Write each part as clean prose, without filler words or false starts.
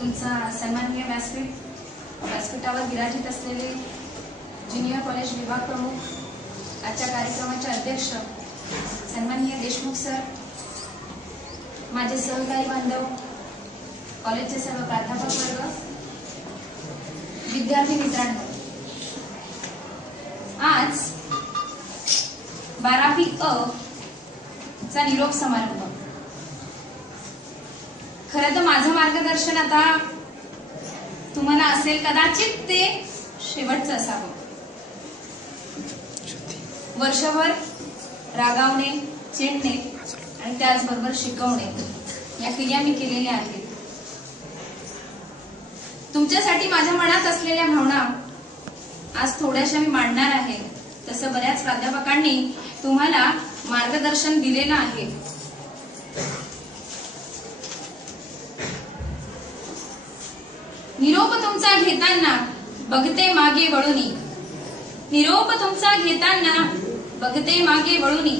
तुमचा सन्माननीय व्यासपीठावर विराजित असलेले ज्युनियर कॉलेज विभाग प्रमुख, आजच्या कार्यक्रमाचे अध्यक्ष सन्माननीय देशमुख सर, माझे सहकारी बांधव, कॉलेजचे सर्व प्राध्यापक वर्ग, विद्यार्थी मित्रांनो, आज 12वी अ चा निरोप समारंभ। खरं तर माझं मार्गदर्शन आता तुम्हाला असेल, कदाचित ते शेवटचं असावं। वर्षभर रागावणे, चिडणे आणि त्याचबरोबर शिकवणे या क्रिया मी केलेल्या आहेत। तुमच्यासाठी माझ्या मनात असलेल्या भावना आज थोड्याशा मी मांडणार आहे। तसं बऱ्याच प्राध्यापकांनी तुम्हाला मार्गदर्शन दिलेलं आहे। निरोप तुमचा घेताना बघते मागे वळूनी, निरोप तुमचा घेताना बघते मागे वळूनी,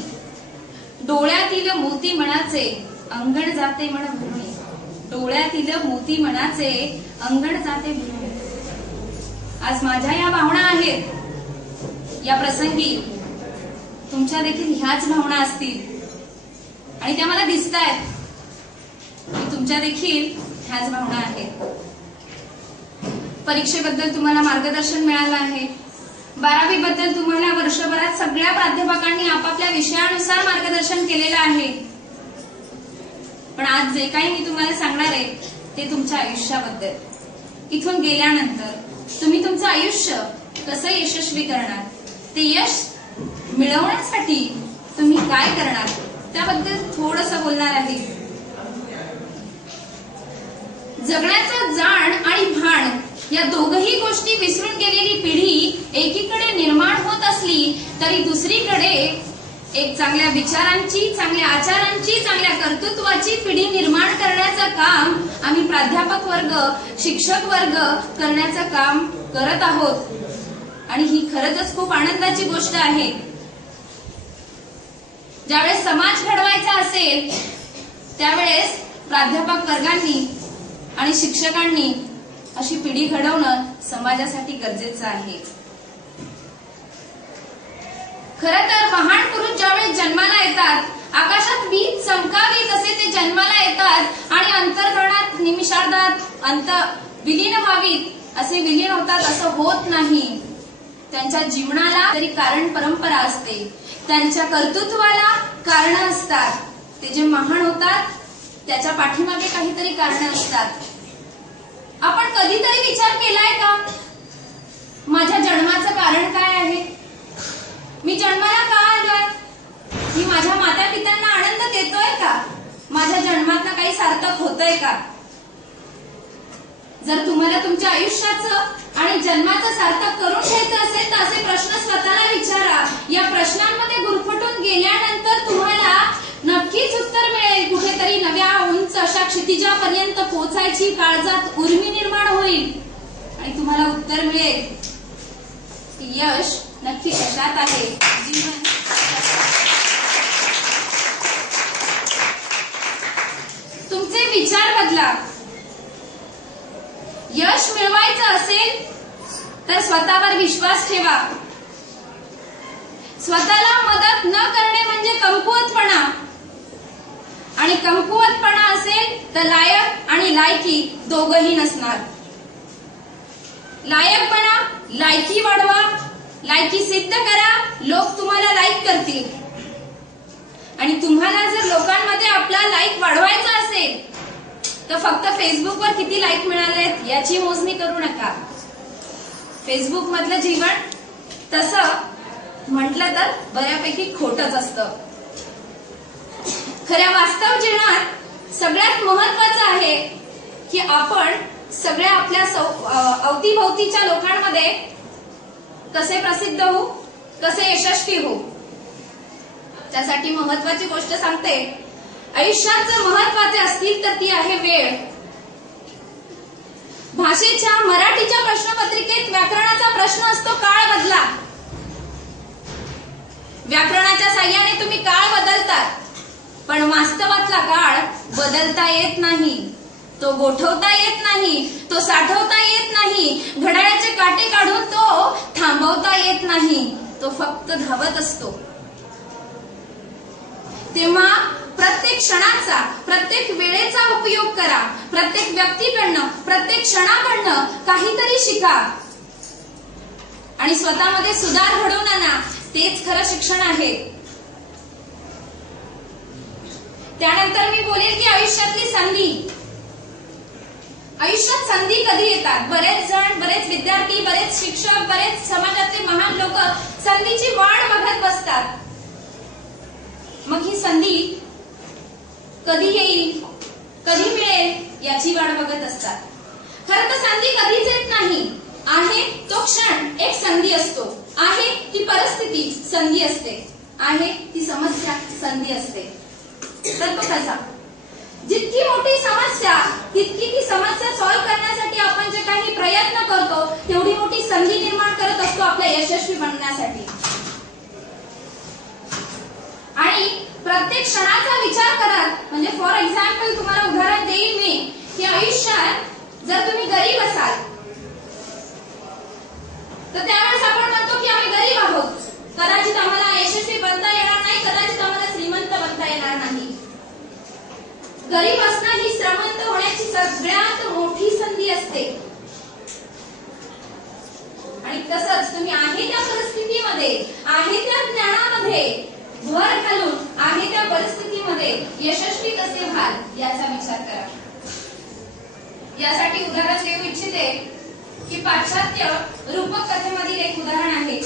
डोळ्यातील मोती मनाचे अंगण जाते मन भरुणी, डोळ्यातील मोती मनाचे अंगण जाते भरुणी। आज माझ्या या भावना आहेत। या प्रसंगी तुमच्या देखील ह्याच भावना असतील आणि त्या मला दिसतायत की तुमच्या देखील ह्याच भावना आहेत। परीक्षेबद्दल तुम्हाला मार्गदर्शन मिळालं आहे। 12वी बद्दल तुम्हाला वर्षभरात सगळ्या प्राध्यापकांनी आपापल्या विषयानुसार मार्गदर्शन केलेलं आहे। पण आज जे काही मी तुम्हाला सांगणार आहे ते तुमच्या आयुष्याबद्दल। इथून गेल्यानंतर तुम्ही तुमचं आयुष्य कसं यशस्वी करणार, ते यश मिळवण्यासाठी तुम्ही काय करणार त्याबद्दल थोडंसं बोलणार आहे। जगण्याचं जाण आणि भान या दोघही गोष्टी विसरून गेलेली पिढी एकीकडे निर्माण होत असली तरी दुसरीकडे एक चांगल्या विचारांची, चांगल्या आचारांची, चांगल्या कर्तृत्वाची पिढी निर्माण करण्याचं काम आम्ही प्राध्यापक वर्ग, शिक्षक वर्ग करण्याचं काम करत आहोत। आणि ही खरंच खूप आनंदाची गोष्ट आहे। ज्यावेळेस समाज घडवायचा असेल त्यावेळेस प्राध्यापक वर्गांनी आणि शिक्षकांनी अशी पिढी घडवणं समाजासाठी गरजेचं आहे। खरं तर महान पुरुष ज्यावेळेस जन्माला येतात, आकाशात वीज चमकावी तसे ते जन्माला येतात आणि अंतर्गणात निमिषार्धात विलीन व्हावीत असे विलीन होतात, असं होत नाही। त्यांच्या जीवनाला तरी कारण परंपरा असते, त्यांच्या कर्तृत्वाला कारण असतात। ते जे महान होतात त्याच्या पाठीमागे काहीतरी कारण असतात। आपण कधीतरी विचार केलाय का, माझ्या जन्माचं कारण काय आहे? मी जन्माला का आलोय? मी माझ्या माता पित्यांना आनंद देतोय का? माझ्या जन्मातनं काही सार्थक होतंय का? जर तुम्हाला तुमच्या आयुष्याचं आणि जन्माचं सार्थक करून घ्यायचं असेल तर असे प्रश्न स्वतःला विचारा। या प्रश्नांमध्ये गुरफटून गेल्यानंतर तुम्हाला नक्कीच उत्तर मिळेल। कुठेतरी नव्या उंच अशा क्षितिजापर्यंत पोहोचायची काळजात उर्मी निर्माण होईल आणि तुम्हाला उत्तर मिळेल की यश नक्की कशात आहे। जीवन तुमचे विचार बदला। यश मिळवायचं असेल तर स्वतःवर विश्वास ठेवा। स्वतःला मदत न करणे म्हणजे कमकुवतपणा, आणि कमकुवतपणा असेल तर लायक आणि लायकी दोघही नसणार। लायक बना, लायकी वाढवा, लायकी सिद्ध करा, लोक तुम्हाला लाईक करतील। आणि तुम्हाला जर लोकांमध्ये आपला लाईक वाढवायचा असेल तर फक्त फेसबुकवर किती लाईक मिळालेत याची मोजणी करू नका। फेसबुक मधलं जीवन तसं म्हटलं तर बऱ्यापैकी खोटच असतं। खऱ्या वास्तव जीवनात सगळ्यात महत्वाचं आहे की आपण सगळ्या आपल्या अवतीभोवतीच्या लोकांमध्ये कसे प्रसिद्ध होऊ, कसे यशस्वी होऊ। त्यासाठी महत्वाची गोष्ट सांगते, आयुष्यात जर महत्वाचे असतील तर ती आहे वेळ। भाषेच्या मराठीच्या प्रश्नपत्रिकेत व्याकरणाचा प्रश्न असतो, काळ बदला। व्याकरणाच्या साह्याने तुम्ही काळ बदलतात, पण वास्तवातला काळ बदलता येत नाही। तो गोठवता येत नाही, तो साठवता येत नाही, घड्याळाचे काटे काढून तो थांबवता येत नाही, तो फक्त धावत असतो. तेव्हा प्रत्येक क्षणाचा, प्रत्येक वेळेचा उपयोग करा. प्रत्येक व्यक्तीकडनं, प्रत्येक क्षणाकडनं काहीतरी शिका आणि स्वतःमध्ये सुधार घडवून आणा. तेच खरं शिक्षण आहे. त्यानंतर मी बोलेल की आयुष्यातली संधी. आयुष्यात संधी कधी येतात? बरेच जण, बरेच विद्यार्थी, बरेच शिक्षक, बरेच समाजातले महान लोक संधीची वाट बघत बसतात. मग ही संधी कधी येईल, कधी मिळेल याची वाट बघत असतात. खरं तर संधी कधीच येत नाही. आहे तो क्षण एक संधी असतो. आहे ती परिस्थिती संधी असते. आहे ती समस्या संधी असते. तर तो कसा? जितकी मोठी समस्या तितकी ती समस्या सॉल्व्ह करण्यासाठी आपण जे काही प्रयत्न करतो तेवढी मोठी संधी निर्माण करत असतो आपल्या यशस्वी बनण्यासाठी. आणि प्रत्येक क्षणाचा विचार करा. म्हणजे फॉर एक्झाम्पल तुम्हाला उदाहरण देईल मी की आयुष्यात जर तुम्ही गरीब असाल तर त्यावेळेस आपण म्हणतो की आम्ही गरीब आहोत, कदाचित आम्हाला यशस्वी बनता येणार नाही, कदाचित आम्हाला श्रीमंत बनता येणार नाही. गरीब असणं ही श्रीमंत होण्याची सगळ्यात मोठी संधी असते. आणि तसंच तुम्ही आहे त्या परिस्थितीमध्ये, आहे त्या ज्ञानामध्ये भर घालून, आहे त्या परिस्थितीमध्ये यशस्वी कसे व्हाल याचा विचार करा. यासाठी उदाहरण देऊ इच्छिते की पाश्चात्य रूपक कथेमधील एक उदाहरण आहे.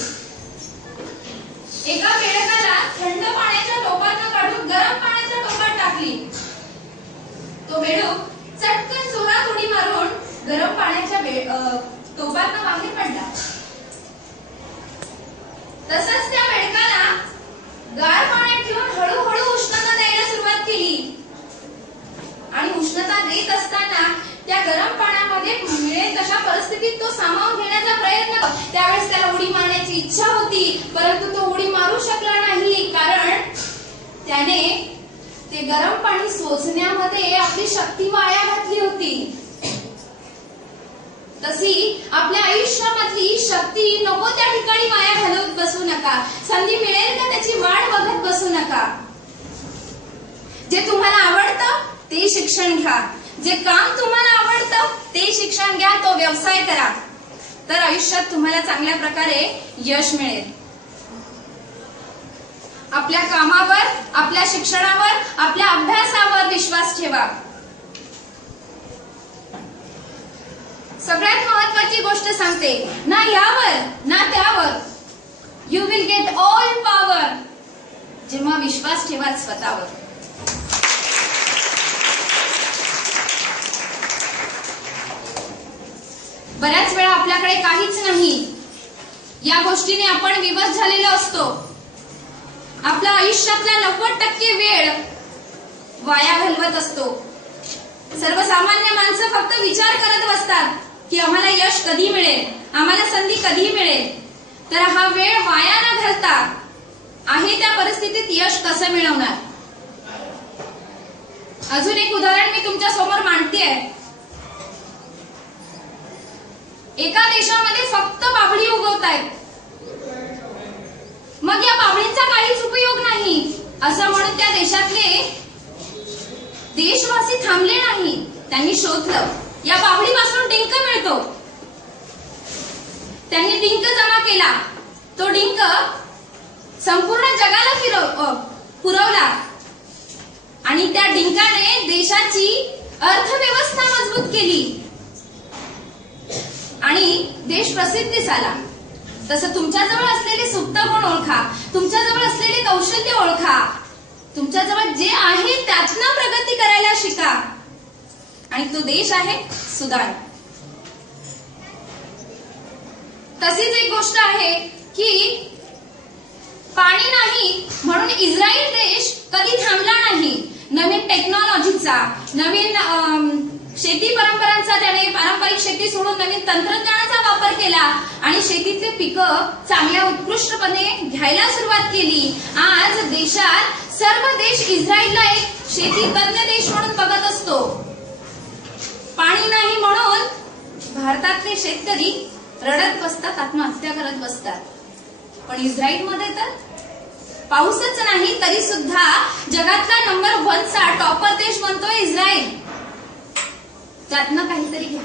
एका बेडकाला थंड पाण्याच्या टोपात काढून गरम पाण्याच्या टोपात टाकली. तो बेडूक चटकन जोरात उडी मारून गरम पाण्याच्या टोपात बाहेर पडला. तसंच त्या बेडकाला गार पाण्यात ठेवून हळूहळू उष्णता द्यायला सुरुवात केली. आणि उष्णता देत असताना त्या गरम पाण्यामध्ये मिळेल तशा परिस्थितीत तो सामावून घेण्याचा प्रयत्न. त्यावेळेस त्याला उडी मारण्याची इच्छा होती, परंतु तो उडी मारू शकला नाही, कारण त्याने ते गरम पाणी सोसण्यामध्ये आपली शक्ती वाया घातली होती. तशी आपल्या आयुष्यामधली शक्ती नको त्या ठिकाणी वाया घालवत बसू नका. संधी मिळेल का त्याची वाट बघत बसू नका. जे तुम्हाला आवडतं ते शिक्षण घ्या. जे काम तुम्हाला आवडतं ते शिक्षण घ्या, तो व्यवसाय करा. तर आयुष्यात तुम्हाला चांगल्या प्रकारे यश मिळेल. आपल्या कामावर, आपल्या शिक्षणावर, आपल्या अभ्यासावर विश्वास ठेवा. सगळ्यात महत्वाची गोष्ट सांगते, ना यावर ना त्यावर. You will get all power जेव्हा विश्वास ठेवा स्वतःवर. बऱ्याच वेळा आपल्याकडे काहीच नाही, या गोष्टीने आपण विवश झालेलो असतो. आपल्या आयुष्यातला 90% वेळ वाया घालवत असतो. सर्वसामान्य माणसं फक्त विचार करत बसतात की आम्हाला यश कधी मिळेल, आम्हाला संधी कधी मिळेल. तर हा वेळ वाया न घालता आहे त्या परिस्थितीत यश कसं मिळवणार. अजून एक उदाहरण मी तुमच्या समोर मांडतेय. एका देशामध्ये फक्त बाभळी उगवतायत. मग या बाभळींचा काहीच उपयोग नाही असं म्हणून त्या देशातले देशवासी थांबले नाही. त्यांनी शोधलं या बाभळीपासून डिंक मिळतो. त्यांनी डिंक जमा केला. तो डिंक संपूर्ण जगाला पुरवला आणि त्या डिंकाने देशाची अर्थव्यवस्था मजबूत केली आणि देश प्रसिद्धीस आला. तसं तुमच्याजवळ असलेले सुप्त गुण ओळखा, तुमच्याजवळ असलेले कौशल्य ओळखा, तुमच्याजवळ जे आहे त्यातनं प्रगती करायला शिका आणि तो देश आहे सुधार. तशीच एक गोष्ट आहे की पाणी नाही म्हणून इस्रायल देश कधी थांबला नाही. नवीन टेक्नॉलॉजीचा, नवीन शेती परंपरांचा त्याने पारंपरिक शेती सोडून नवीन तंत्रज्ञानाचा वापर केला आणि शेतीचे पिकं चांगल्या उत्कृष्टपणे घ्यायला सुरुवात केली. आज देशात सर्व देश इस्रायलला एक शेती तज्ञ देश म्हणून बघत असतो. भारतातले शेतकरी रडत बसतात, आत्महत्या करत बसतात. पण इस्रायलमध्ये तर पाऊसच नाही तरी सुद्धा जगातला नंबर 1 चा टॉपर देश म्हणतोय इस्रायल. त्यातनं काहीतरी घ्या.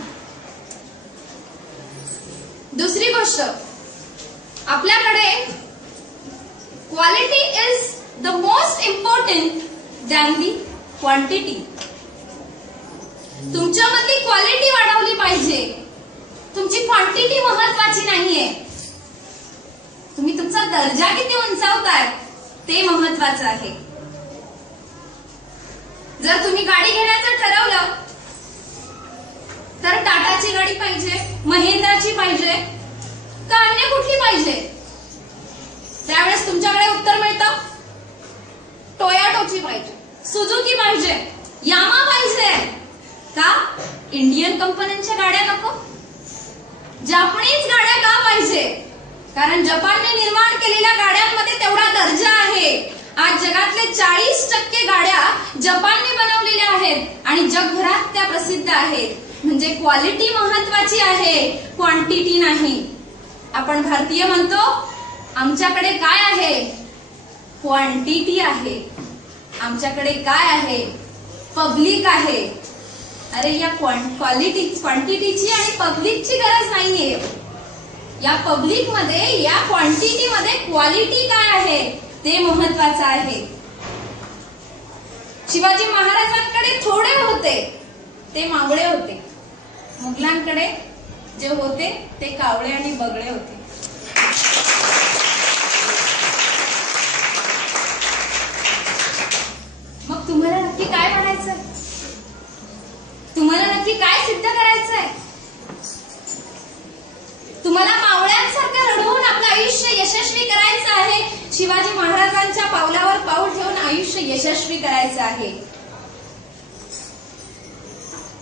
दुसरी गोष्ट, आपल्याकडे quality is the most important than the quantity. तुमच्यामधली क्वालिटी वाढवली पाहिजे, तुमची क्वांटिटी महत्वाची नाहीये. तुम्ही तुमचा दर्जा किती उंचावताय ते महत्वाचं आहे. जर तुम्ही गाडी घेण्याचं ठरवलं तर टाटाची गाडी पाहिजे, महिंद्राची पाहिजे का अन्य कुठली पाहिजे? त्यावेळेस तुमच्याकडे उत्तर मिळतं टोयोटाची पाहिजे, सुझुकी पाहिजे, यामा पाहिजे. का? इंडियन कंपन्यांच्या गाड्या नको? जपानीज गाड्या का पाहिजे? कारण जपानने निर्माण केलेल्या गाड्यांमध्ये तेवढा दर्जा आहे. आज जगातले 40% गाड्या जपानने बनवलेल्या आहेत आणि जगभरात त्या प्रसिद्ध आहेत. म्हणजे क्वालिटी महत्वाची आहे, क्वांटिटी नाही. आपण भारतीय म्हणतो आमच्याकडे काय आहे? क्वांटिटी आहे. आमच्याकडे काय आहे? पब्लिक आहे. अरे या क्वांटिटीची आणि पब्लिकची गरज नाहीये. या पब्लिक मध्ये, या क्वांटिटी मध्ये क्वालिटी काय आहे ते महत्वाचं आहे. शिवाजी महाराजांकडे थोडे होते ते मावळे होते. मुघलांकडे जे होते ते कावळे आणि बगळे होते. मग तुम्हाला नक्की काय म्हणायचंय? तुम्हाला नक्की काय सिद्ध करायचंय? तुम्हाला मावळ्यांसारखं रडवून आपलं आयुष्य यशस्वी करायचं आहे, शिवाजी महाराजांच्या पावलावर पाऊल ठेवून आयुष्य यशस्वी करायचं आहे.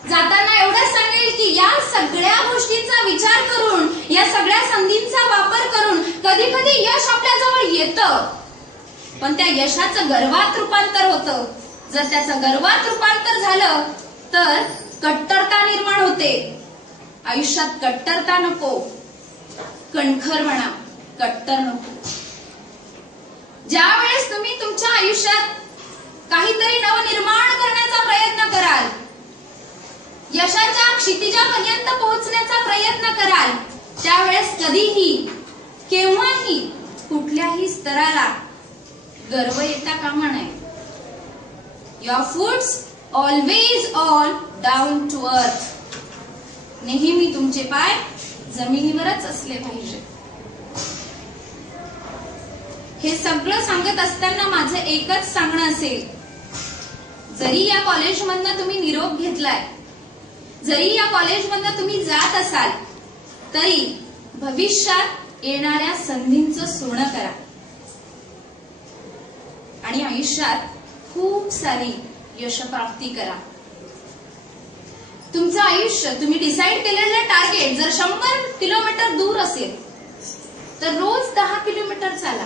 जाताना एवढंच सांगेल की या सगळ्या गोष्टींचा विचार करून, या सगळ्या संधींचा वापर करून कधी कधी यश आपल्याजवळ येतं, पण त्या यशाचं गर्वात रूपांतर होतं. जर त्याचं गर्वात रूपांतर झालं तर कट्टरता निर्माण होते. आयुष्यात कट्टरता नको, कणखरपणा, कट्टर नको. ज्या वेळेस तुम्ही तुमच्या आयुष्यात काहीतरी नवनिर्माण करण्याचा प्रयत्न कराल, यशाच्या क्षितिजापर्यंत पोहोचण्याचा प्रयत्न कराल, त्यावेळेस कधीही, केव्हाही, कुठल्याही स्तराला गर्व येता कामा नये. Your foots always on down to earth. नेहमी तुमचे पाय जमिनीवरच असले पाहिजे. हे सगळं सांगत असताना माझं एकच सांगणं असेल, जरी या कॉलेजमधनं तुम्ही निरोप घेतलाय, जरी या कॉलेजमधनं तुम्ही जात असाल, तरी भविष्यात येणाऱ्या संधींचं सोनं करा आणि आयुष्यात खूप सारी यशप्राप्ती करा. तुमचं आयुष्य, तुम्ही डिसाईड केलेलं टार्गेट जर 100 किलोमीटर दूर असेल तर रोज 10 किलोमीटर चाला.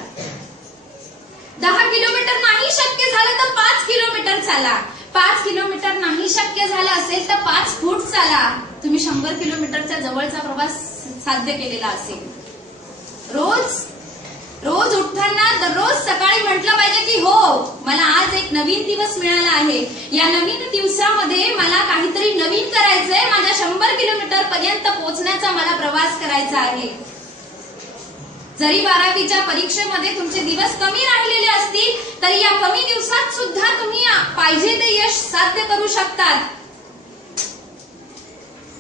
10 किलोमीटर नाही शक्य झालं तर 5 किलोमीटर चाला. 5 किलोमीटर नाही शक्य झालं असेल तर 5 फूट चाला. तुम्ही 100 किलोमीटरच्या जवळचा प्रवास साध्य केलेला असेल. रोज उठताना दररोज सकाळी म्हटलं पाहिजे की हो, मला आज एक नवीन दिवस मिळाला आहे. या नवीन दिवसामध्ये मला काहीतरी नवीन करायचंय. माझ्या 100 किलोमीटर पर्यंत पोहोचण्याचा मला प्रवास करायचा आहे. जरी 12वीच्या परीक्षेमध्ये तुमचे दिवस कमी राहिलेले असतील तरी या कमी दिवसात सुद्धा तुम्ही पाहिजे ते यश साध्य करू शकतात.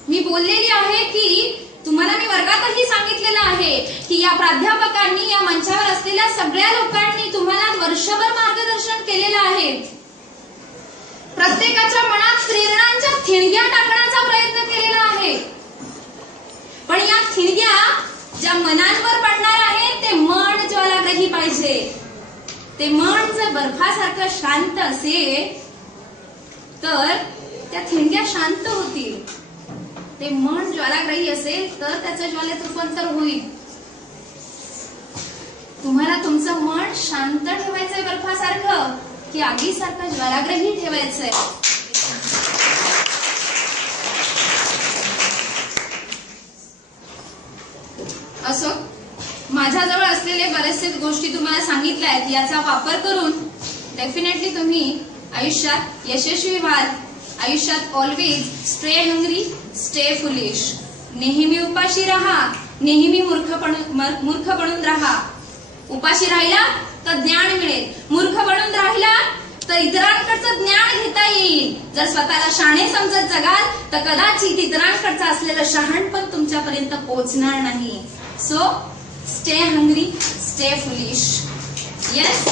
मी बोललेली आहे की तुम्हाला मी वर्गातही सांगितलेलं आहे की या प्राध्यापकांनी, या मंचावर असलेल्या सगळ्या लोकांनी तुम्हाला वर्षभर मार्गदर्शन केलेलं आहे. प्रत्येकाच्या मनात प्रेरणांच्या ठिणग्या टाकण्याचा प्रयत्न केलेला आहे. पण या ठिणग्या ज्या मनांवर पडणार आहे ते मन ज्वालाग्रही पाहिजे. ते मन जर बर्फासारखं शांत असेल तर त्या ठिणग्या शांत होतील. ते मन ज्वालाग्रही असेल तर त्याचं ज्वालेत रूपांतर होईल. तुम्हाला तुमचं मन शांत ठेवायचंय बर्फासारखं की आगीसारखं ज्वालाग्रही ठेवायचंय? माझ्याजवळ असलेले बरेचसे गोष्टी तुम्हाला सांगितल्या आहेत, याचा वापर करून डेफिनेटली तुम्ही आयुष्यात यशस्वी व्हाल. आयुष्यात always stay hungry, stay foolish. नेहमी उपाशी राहा, नेहमी मूर्ख बनून राहा. उपाशी राहिला तर ज्ञान मिळेल, मूर्ख बनून राहिला तर इतरांकडचं ज्ञान घेता येईल. जर स्वतःला शहाणे समजत जगाल तर कदाचित इतरांकडचं असलेलं शहाणपण तुमच्यापर्यंत पोहोचणार नाही. So stay hungry, stay foolish. Yes.